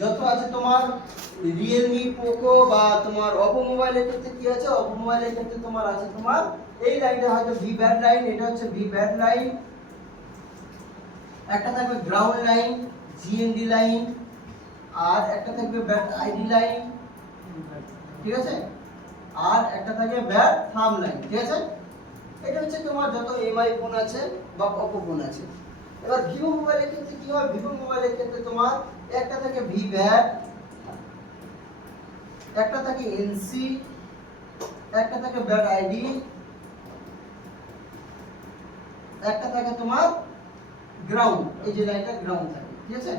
যত আছে তোমার রিয়েলমি পোকো বা তোমার অপো মোবাইলের ক্ষেত্রে কি আছে, অপো মোবাইলের ক্ষেত্রে তোমার আছে তোমার এই লাইনটা হয়তো ভি ব্যাড লাইন, এটা হচ্ছে ভি ব্যাড লাইন, একটা থাকবে গ্রাউন্ড লাইন জিএনডি লাইন, আর একটা থাকবে ব্যাড আইডি লাইন, ঠিক আছে, আর একটা থাকবে ব্যাড থাম লাইন, ঠিক আছে। এটা হচ্ছে তোমার যত এমআই ফোন আছে বা অপো ফোন আছে। এবার ভিভো মোবাইলের ক্ষেত্রে কি হয়, ভিভো মোবাইলের ক্ষেত্রে তোমার একটা থাকে ভি ব্যাড, একটা থাকে এনসি, একটা থাকে ব্যাড আইডি, একটা থাকে তোমার গ্রাউন্ড, এই যে লাইনটা গ্রাউন্ড থাকে, ঠিক আছে,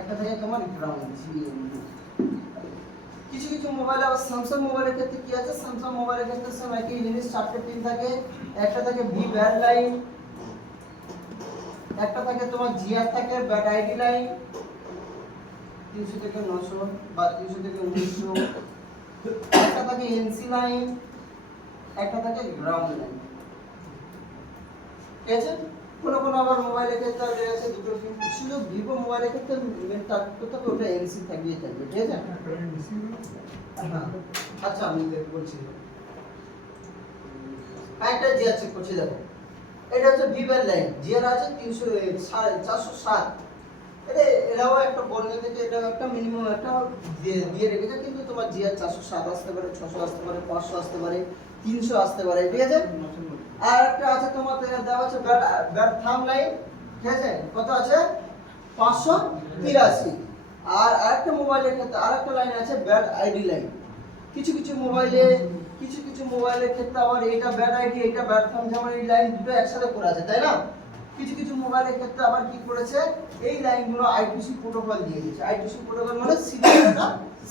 একটা থাকে তোমার গ্রাউন্ড জিএনডি। কিছু কিছু মোবাইল আবার স্যামসাং মোবাইলের ক্ষেত্রে কি আছে, স্যামসাং মোবাইলের ক্ষেত্রে সেম একই জিনিস, চারটে পিন থাকে, একটা থাকে ভি ব্যাড লাইন, একটা থাকে তোমার জিআর থাকে ব্যাড আইডি লাইন 300 থেকে 900 বা 300 থেকে 1900, একটা থাকে এনসি লাইন, একটা থাকে গ্রাউন্ড লাইন, ঠিক আছে। কোন কোন আবার মোবাইলের ক্ষেত্রে আছে দুটো পিন, শুধু ভিভো মোবাইলের ক্ষেত্রে মেন টার্গেট থাকে ওটা এনসি থাকবেই থাকবে, ঠিক আছে। হ্যাঁ আচ্ছা আমি বলছি, একটা জিআর চেক করছি, দেখো এটা হচ্ছে ভিভের লাইন, জিআর আছে 407, এরাও একটা বললে যে এটা একটা মিনিমাম একটা দিয়ে রেখেছে, কিন্তু তোমার জিআর 407 আসতে পারে, 600 আসতে পারে, 500 আসতে পারে, 300 আসতে পারে, ঠিক আছে। আর একটা আছে তোমার দেওয়া আছে ব্যাড থাম লাইন, ঠিক আছে, কত আছে 583। আর আরেকটা মোবাইলের ক্ষেত্রে আরেকটা লাইন আছে ব্যাড আইডি লাইন। কিছু কিছু মোবাইলের ক্ষেত্রে আবার এটা ব্যাড আইডি এটা ব্যাড থাম, যেমন এই লাইন দুটো একসাথে করা আছে, তাই না। কিছু কিছু মোবাইলের ক্ষেত্রে আবার কি করেছে, এই লাইনগুলো আই2সি প্রোটোকল দিয়ে দিয়েছে। আই2সি প্রোটোকল মানে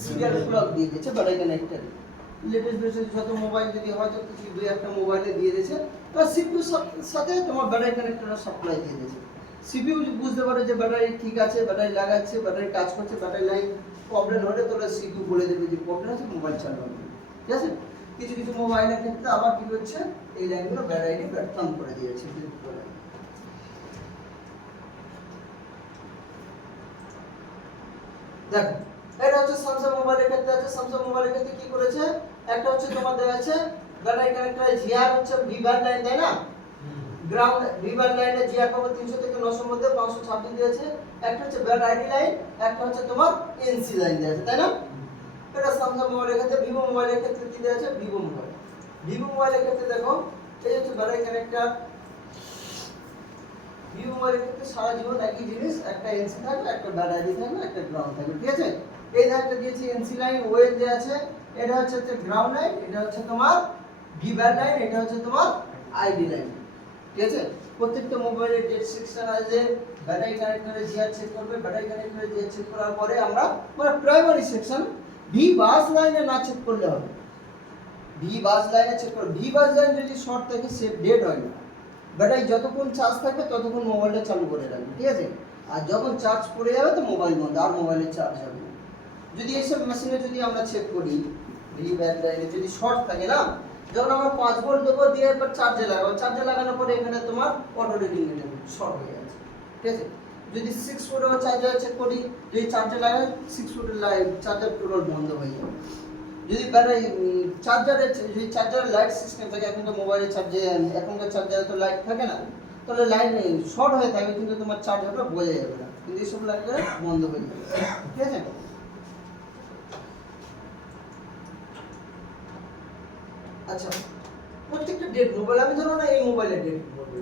সিরিয়াল ক্লক দিয়ে দিয়েছে ব্যাটারি কানেক্টর। লেটেস্ট বেসিস যত মোবাইল যদি হয়তো কিছু দুই একটা মোবাইলে দিয়ে দিয়েছে, তো সিপিইউর সাথে তোমার ব্যাটারি কানেক্টরের সাপ্লাই দিয়ে দিয়েছে। সিপিইউ বুঝতে পারে যে ব্যাটারি ঠিক আছে, ব্যাটারি লাগাচ্ছে, ব্যাটারি কাজ করছে, ব্যাটারি লাইন প্রবলেম হলে তোরা সিপিইউ বলে দেবে যে প্রবলেম আছে, মোবাইল চালু হবে, ঠিক আছে। কিছু কিছু মোবাইলের ক্ষেত্রে আবার কি হচ্ছে, এই লাইনগুলো ব্যাটারি ব্যর্থম করে দিয়েছে। দেখো এটা হচ্ছে স্যামসাং মোবাইলের ক্ষেত্রে আছে, স্যামসাং মোবাইলের ক্ষেত্রে কি করেছে, একটা হচ্ছে তোমাদের আছে ব্যাটারি কানেক্টর জিআর হচ্ছে ভি ব্যাড লাইন, তাই না, গ্রাউন্ড ভি ব্যাড লাইনে জিআর পাবো 300 থেকে 900 মধ্যে 526 দিয়েছে, একটা হচ্ছে ব্যাড আইডি লাইন, একটা হচ্ছে তোমার এনসি লাইন দিয়েছে, তাই না। এটা স্যামসাং মোবাইলের ক্ষেত্রে। ভিভো মোবাইলের ক্ষেত্রে কি দিয়েছে, ভিভো মোবাইলের ক্ষেত্রে দেখো এই হচ্ছে ব্যাটারি কানেক্টর। ভিভো মোবাইলের ক্ষেত্রে সারা জীবন একই জিনিস, একটা এনসি থাকবে, একটা ব্যাড আইডি থাকবে, একটা গ্রাউন্ড থাকবে, ঠিক আছে। এই ধারটা দিয়েছি এনসি লাইন, ওএল দেয়া আছে, এটা হচ্ছে গ্রাউন্ড লাইন, এটা হচ্ছে তোমার ভি ব্যাড লাইন, এটা হচ্ছে তোমার আইডি লাইন, ঠিক আছে। প্রত্যেকটা মোবাইলের ডেট সেকশন আছে, ব্যাটারি কানেক্টরে জিআর চেক করবে, ব্যাটারি কানেক্টরে জিআর চেক করার পরে আমরা মানে প্রাইমারি সেকশন ভি বাস লাইনে না চেক করলে হবে, ভি বাস লাইনে চেক করবে। ভি বাস লাইন যদি শর্ট থাকে সে ডেড হয় না, ব্যাটারি যতক্ষণ চার্জ থাকবে ততক্ষণ মোবাইলটা চালু করে রাখবে, ঠিক আছে। আর যখন চার্জ পড়ে যাবে তো মোবাইল বন্ধ, আর মোবাইলে চার্জ হবে না। যদি এইসব মেশিনে যদি আমরা চেক করি ভি ব্যাড লাইনে যদি শর্ট থাকে না, যখন আমরা 5 ভোল্ট দেবো দিয়ে একবার চার্জে লাগাবো, চার্জে লাগানোর পরে এখানে তোমার অটো রিডিং শর্ট হয়ে যাচ্ছে, ঠিক আছে। যদি 6 ভোল্টের চার্জার চেক করি, যদি চার্জে লাগাই 6 ভোল্টের লাইট চার্জার টোটাল বন্ধ হয়ে যাবে। যদি ব্যাটারি চার্জারের লাইট সিস্টেম থাকে, এখন তো মোবাইলের চার্জে এখনকার চার্জারে তো লাইট থাকে না, তাহলে লাইট শর্ট হয়ে থাকে কিন্তু তোমার চার্জারটা বোঝা যাবে না, কিন্তু এইসব লাইটটা বন্ধ হয়ে যাবে, ঠিক আছে। আচ্ছা প্রত্যেকটা ডেট মোবাইল, আমি ধরো না এই মোবাইলের ডেট বলবো,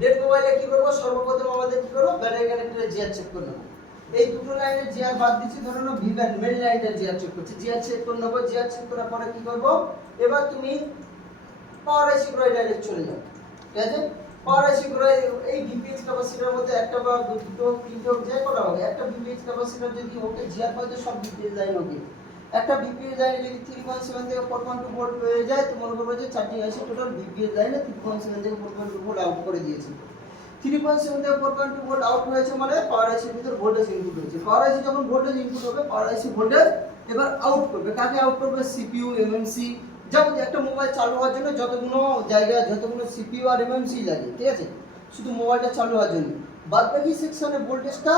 ডেট মোবাইলে কি করবো, সর্বপ্রথম আমাদের কি করবো, ব্যাটারি কানেক্টরে জিআর চেক করে নেবো। এই দুটো লাইনে জিআর বাদ দিচ্ছি, ধরো না ভিভ্যান মেন লাইনের জিআর চেক করছি, জিআর চেক করে নেবো। জিআর চেক করার পরে কি করবো, এবার তুমি পাওয়ার আইসি ঘুরাই ডাইরেক্ট চলে যাও, ঠিক আছে। পাওয়ার আইসি ঘুরাই এই ভিপিএস ক্যাপাসিটরের মধ্যে একটা বা দুটো তিনটে যে কটা হবে, একটা ভিপিএস ক্যাপাসিটর যদি ওকে জিআর পাইতে সব ভিপিএস লাইন ওকে, একটা ভিপিএস লাইনে যদি 3.7 থেকে 4.2 ভোল্ট হয়ে যায় তো মনে করবে যে চার্জিং আইসি টোটাল ভিপিএস লাইনে 3.7 থেকে 4.2 ভোল্ট আউট করে দিয়েছে। 3.7 থেকে 4.2 ভোল্ট আউট হয়েছে মানে পাওয়ার আইসির ভিতর ভোল্টেজ ইনপুট হয়েছে। পাওয়ার আইসি যখন ভোল্টেজ ইনপুট হবে, পাওয়ার আইসি ভোল্টেজ এবার আউট করবে, কাকে আউট করবে, সিপিইউ এমএমসি। যেমন একটা মোবাইল চালু হওয়ার জন্য যতগুলো জায়গায় যতগুলো সিপিইউ আর এমএমসি লাগে, ঠিক আছে, শুধু মোবাইলটা চালু হওয়ার জন্য। বাদ বাকি সেকশনে ভোল্টেজটা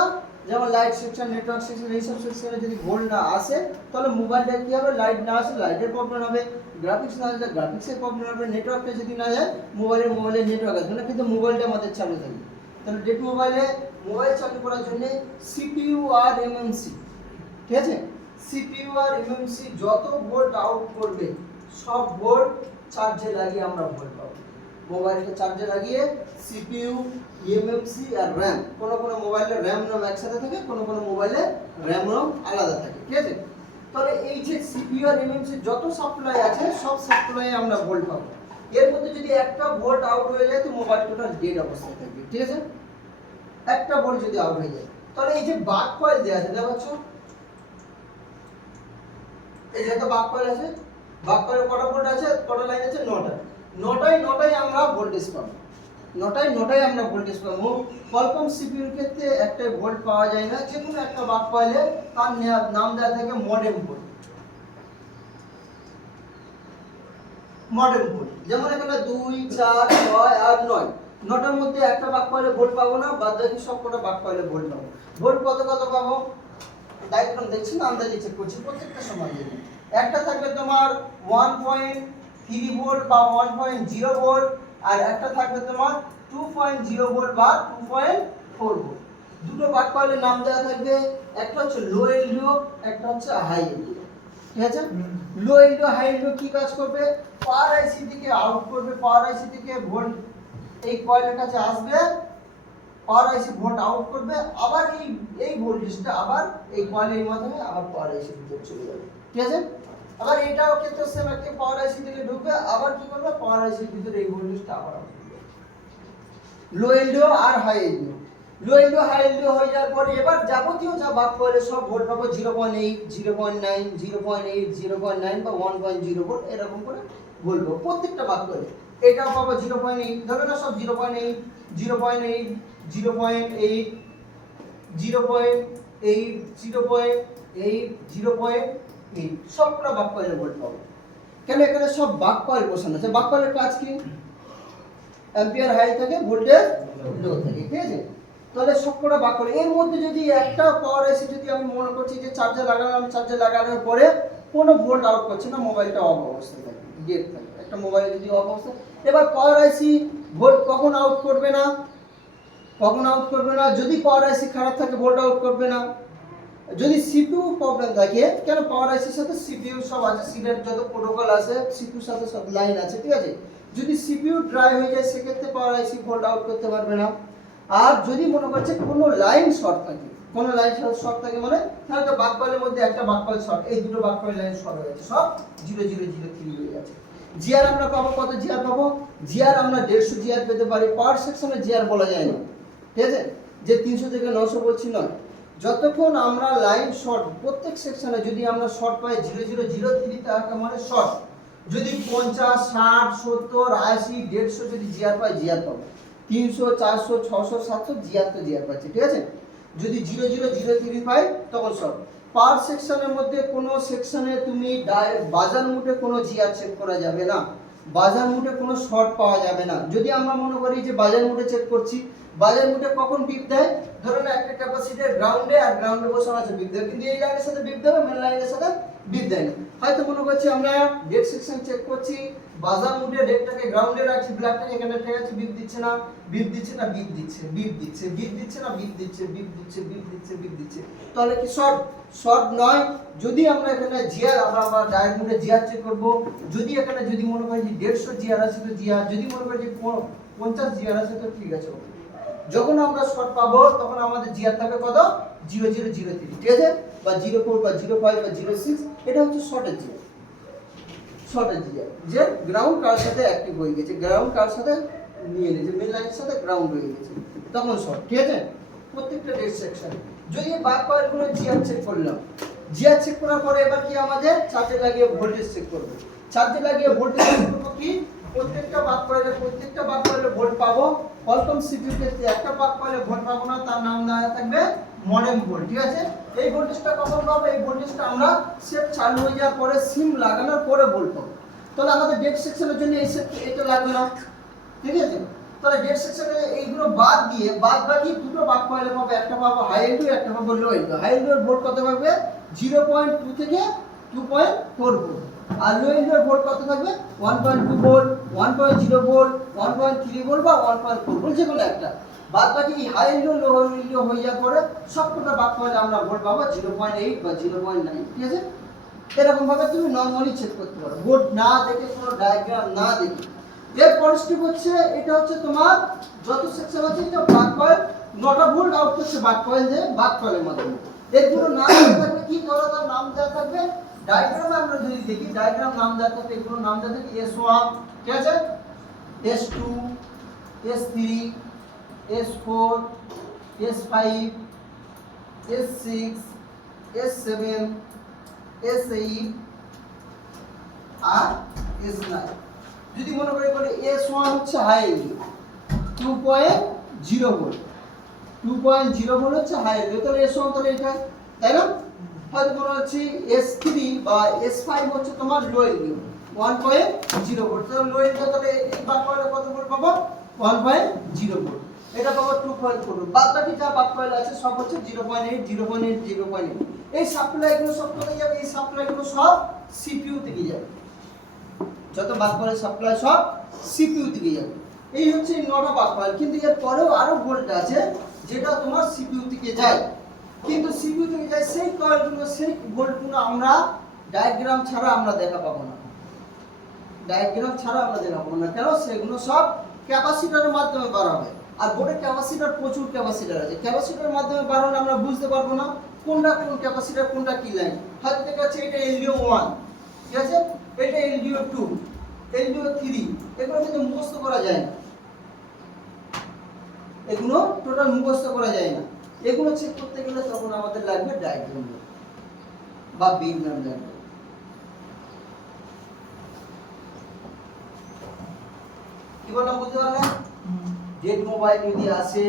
যেমন লাইট সেকশন, নেটওয়ার্ক সেকশন, এইসব সেকশনে যদি ভোল্ট না আসে তাহলে মোবাইলটা কি হবে, লাইট না আসে লাইটের প্রবলেম হবে, গ্রাফিক্স না আসলে গ্রাফিক্সের প্রবলেম হবে, নেটওয়ার্কটা যদি না যায় মোবাইলে নেটওয়ার্ক আসবে না, কিন্তু মোবাইলটা আমাদের চালু থাকবে। তাহলে ডেট মোবাইল চালু করার জন্য সিপিইউ আর এমএমসি, ঠিক আছে, সিপিইউ আর এমএমসি যত ভোল্ট আউট করবে সব ভোল্ট চার্জে লাগিয়ে আমরা ভোল্ট পাবো। মোবাইলটা চার্জে লাগিয়ে সিপিইউ, এমএমসি আর র্যাম, কোনো মোবাইলে র্যাম রম একসাথে থাকে, কোনো মোবাইলে র্যাম রম আলাদা থাকে, ঠিক আছে। তাহলে এই যে সিপিইউ আর এমএমসি যত সাপ্লাই আছে সব সাপ্লাইয়ে আমরা ভোল্ট পাবো। এর মধ্যে যদি একটা ভোল্ট আউট হয়ে যায় তো মোবাইল টোটাল ডেড অবস্থায় থাকবে, ঠিক আছে। একটা ভোল্ট যদি আউট হয়ে যায় তাহলে এই যে বাক কয়েল দেয়া আছে দেখো পাচ্ছ, এই যে বাক কয়েল আছে, বাক কয়েলে কটা ভোল্ট আছে, কটা লাইন আছে, 9টা। 9টায় আমরা ভোল্টেজ পাবো, 9টায় আমরা ভোল্টেজ পাবো। কোয়ালকম সিপিইউর ক্ষেত্রে একটা ভোল্ট পাওয়া যায় না, যে কোনো একটা বাক কয়েলে তার নাম দেওয়া থাকে মডেম ভোল্ট। মডেম ভোল্ট যেমন এখানে 2, 4, 6 আর 9, 9টার মধ্যে একটা বাক কয়েলে ভোল্ট পাবো না, বাদ বাকি সব কটা বাক কয়েলে ভোল্ট পাবো। ভোল্ট কত পাবো, ডায়াগ্রাম দেখছি না, আন্দাজে চেক করছি প্রত্যেকটা সময় জন্য। একটা থাকবে তোমার 1.3 ভোল্ট বা 1.0 ভোল্ট, আর একটা থাকবে তোমার 2.0 ভোল্ট বা 2.4 ভোল্ট। দুটো বাক কয়েলের নাম দেওয়া থাকবে, একটা হচ্ছে লো এলডিও, একটা হচ্ছে হাই এলডিও, ঠিক আছে। লো এলডিও হাই এলডিও কি কাজ করবে, পাওয়ার আইসি থেকে আউট করবে, পাওয়ার আইসি থেকে ভোল্ট এই কয়েলের কাছে আসবে, পাওয়ার আইসি ভোল্ট আউট করবে, আবার এই ভোল্টেজটা আবার এই কয়েলের মাধ্যমে আবার পাওয়ার আইসি ভিতরে চলে যাবে, ঠিক আছে। আবার এটাও ক্ষেত্রে সেম একটা পাওয়ার আইসি থেকে ঢুকবে, আবার কি করবে, পাওয়ার আইসির ভিতরে এই ভোল্টেজটা আবার আউট করবে। লো এলডিও আর হাই এলডিও। লো এলডিও হাই এলডিও হয়ে যাওয়ার পরে এবার যাবতীয় যা বাক কয়েলে সব ভোল্ট পাবো 0.8, 0.9, 0.8, 0.9 বা 1.0 ভোল্ট এরকম করে বলবো প্রত্যেকটা বাক কয়েলে। এটাও পাবো 0.8, ধরো না সব 0.8, 0.8, 0.8, 0.8, 0.8, 0.8 সবগুলো বাক কয়েলে ভোল্ট পাবো। কেন, এখানে সব বাক কয়েল বসানো আছে। বাক কয়েলের কাজ কি, অ্যাম্পিয়ার হাই থাকে, ভোল্টেজ লো থাকে, ঠিক আছে। তাহলে সবকটা বাক কয়েল, এর মধ্যে যদি একটা পাওয়ার আইসি যদি আমি মনে করছি যে চার্জে লাগালাম, চার্জে লাগানোর পরে কোনো ভোল্ট আউট করছে না, মোবাইলটা অফ অবস্থায় থাকে, ডেড থাকে, একটা মোবাইলে যদি অফ অবস্থা, এবার পাওয়ার আইসি ভোল্ট কখন আউট করবে না, যদি পাওয়ার আইসি খারাপ থাকে ভোল্ট আউট করবে না। যদি সিপিইউ প্রবলেম থাকে, কেন পাওয়ার আইসির সাথে সিপিইউ সব আছে, সিলের যত প্রোটোকল আছে সিপিইউর সাথে সব লাইন আছে, ঠিক আছে। যদি সিপিইউ ড্রাই হয়ে যায় সেক্ষেত্রে পাওয়ার আইসি ভোল্ট আউট করতে পারবে না। আর যদি মনে করছে কোনো লাইন শর্ট থাকে, মানে তাহলে তো বাক কয়েলের মধ্যে একটা বাক কয়েল শর্ট, এই দুটো বাক কয়েল লাইন শর্ট হয়ে যাচ্ছে, সব 0.003 হয়ে যাচ্ছে। জিআর আমরা পাবো কত, জিআর পাবো, জিআর আমরা 150 জিআর পেতে পারি। পাওয়ার সেকশনে জিআর বলা যায় না, ঠিক আছে, যে 300 থেকে 900 বলছি নয়। যতক্ষণ আমরা লাইন শর্ট, প্রত্যেক সেকশনে যদি আমরা শর্ট পাই 0.003 টাকা মানে শর্ট, যদি 50, 60, 70, 80, 150 যদি জিআর পাই, জিআর পাবো 300, 400, 600, 700 জিআর তো জিআর পাচ্ছি, ঠিক আছে। যদি 0.003 পাই তখন শর্ট। পার সেকশনের মধ্যে কোনো সেকশনে তুমি বাজার মুটে কোনো জিআর চেক করা যাবে না, বাজার মুটে কোনো শর্ট পাওয়া যাবে না। যদি আমরা মনে করি যে বাজার মুটে চেক করছি, বাজার মুটে কখন বিপ দেয়, ধরুন একটা ক্যাপাসিটর গ্রাউন্ডে আর গ্রাউন্ডে বসানো আছে, বিপ দেয়, কিন্তু এই লাইনের সাথে বিপ দেবে, মেন লাইনের সাথে বিপ দেয় না। হয়তো মনে করছি আমরা ডেড সেকশন চেক করছি, বাজার মুটে ডেডটাকে গ্রাউন্ডে রাখছি, ব্ল্যাকটাকে এখানে ঠিক আছে, বিপ দিচ্ছে না, বিপ দিচ্ছে না, বিপ দিচ্ছে, বিপ দিচ্ছে, বিপ দিচ্ছে না, বিপ দিচ্ছে, বিপ দিচ্ছে, বিপ দিচ্ছে, বিপ দিচ্ছে, তাহলে কি শর্ট? শর্ট নয়। যদি আমরা এখানে জিআর আমরা ডায়োড মুটে জিআর চেক করব, যদি এখানে যদি মনে করি যে 150 জিআর আছে তো জিআর, যদি মনে করি যে 50 জিআর আছে তো ঠিক আছে। যখন আমরা শর্ট পাবো তখন আমাদের জিআর থাকবে কত, 0.003, ঠিক আছে, বা 0.4 বা 0.5 বা 0.6, এটা হচ্ছে শর্টের জিআর। শর্টের জিআর যে গ্রাউন্ড কার সাথে অ্যাক্টিভ হয়ে গেছে, গ্রাউন্ড কার সাথে নিয়ে নিয়েছে, মেন লাইনের সাথে গ্রাউন্ড হয়ে গেছে, তখন শর্ট, ঠিক আছে। প্রত্যেকটা ডেড সেকশন যদি বাক কয়েলগুলো জিআর চেক করলাম, জিআর চেক করার পরে এবার কি আমাদের চার্জে লাগিয়ে ভোল্টেজ চেক করব। চার্জে লাগিয়ে ভোল্টেজ চেক করব কি, প্রত্যেকটা বাক কয়েলে ভোল্ট পাবো। কোয়ালকম সিপিইউ ক্ষেত্রে একটা বাক কয়েলে ভোল্ট পাবো না, তার নাম দেওয়া থাকবে মডেম ভোল্ট, ঠিক আছে। এই ভোল্টেজটা কখন পাবো, এই ভোল্টেজটা আমরা সেট চালু হয়ে যাওয়ার পরে সিম লাগানোর পরে ভোল্ট পাবো। তাহলে আমাদের ডেড সেকশনের জন্য এই সেট এটা লাগবে না, ঠিক আছে। তাহলে ডেড সেকশনে এইগুলো বাদ দিয়ে বাদ বাকি দুটো বাক কয়েলে পাবো, একটা পাবো হাই এলডিও, একটা পাবো লো এলডিও। হাই এলডিওর ভোল্ট কত থাকবে 0.2 থেকে 2.4 ভোল্ট, আর লো এলডিওর ভোল্ট কত থাকবে 1.2 ভোল্ট, 1.0 ভোল্ট, 1.3 ভোল্ট বা 1.4 ভোল্ট, যে কোনো একটা। বাদ বাকি হাই এলডিও লো এলডিও হয়ে যাওয়ার পরে সবকটা বাক কয়েলে আমরা ভোল্ট পাবো 0.8 বা 0.9, ঠিক আছে? এরকম ভাবে তুমি নরমালি চেক করতে পারো, বোর্ড না দেখে, কোনো ডায়াগ্রাম না দেখে। এরপর স্টেপ হচ্ছে, এটা হচ্ছে তোমার যত সেকশন আছে এটা বাক কয়েল, 9টা ভোল্ট আউট করছে বাক কয়েল, যে বাক কয়েলের মাধ্যমে। এরগুলো নাম দেওয়া থাকবে, কি ধরো তার নাম দেওয়া থাকবে ডায়াগ্রামে। আমরা যদি দেখি ডায়াগ্রাম নাম দেওয়া থাকবে, এগুলো নাম দেওয়া থাকবে S1, ঠিক আছে, S2, S3, S4, S5, S6, S7, S8 আর S9। যদি মনে করে S1 হচ্ছে হাই এলডিও 2.0 ভোল্ট, 2.0 ভোল্ট হচ্ছে হাই এলডিও, তাহলে S1 তাহলে এটা, তাই না? হয়তো মনে হচ্ছে S3 বা S5 হচ্ছে তোমার লো এলডিও 1.0 ভোল্ট, তাহলে লো এলডিও তাহলে এই বাক কয়েলে কত ভোল্ট পাবো 1.0 ভোল্ট, এটা পাবো 2.4 ভোল্ট। বাদ বাকি যা বাক কয়েল আছে সব হচ্ছে 0.8, 0.8, 0.8। এই সাপ্লাই গুলো সব কোথায় যাবে? এই সাপ্লাই গুলো সব সিপিইউ থেকে যাবে, যত বাক কয়েল সাপ্লাই সব সিপিইউ থেকে যাবে। এই হচ্ছে 9টা বাক কয়েল। কিন্তু এর পরেও আরো ভোল্ট আছে যেটা তোমার সিপিইউ থেকে যায়, কিন্তু সিপিইউ থেকে যায় সেই কয়েলগুলো, সেই ভোল্টগুলো আমরা ডায়াগ্রাম ছাড়া আমরা দেখা পাবো না, ডায়াগ্রাম ছাড়া আমরা দেখা পাবো না। কেন? সেগুলো সব ক্যাপাসিটরের মাধ্যমে বার হবে, আর বোর্ডে ক্যাপাসিটর, প্রচুর ক্যাপাসিটর আছে, ক্যাপাসিটরের মাধ্যমে বার হলে আমরা বুঝতে পারবো না কোনটা কোন ক্যাপাসিটর, কোনটা কি লাইন। হয়তো দেখা যাচ্ছে এটা এলডিও 1, ঠিক আছে, এটা এলডিও 2, এলডিও 3, এগুলো কিন্তু মুখস্থ করা যায় না, এগুলো টোটাল মুখস্থ করা যায় না। এগুলো চেক করতে গেলে তখন আমাদের লাগবে ডায়াগ্রাম বা বিগনাম লাগবে। কি বললাম বুঝতে পারলেন? জেড মোবাইল যদি আসে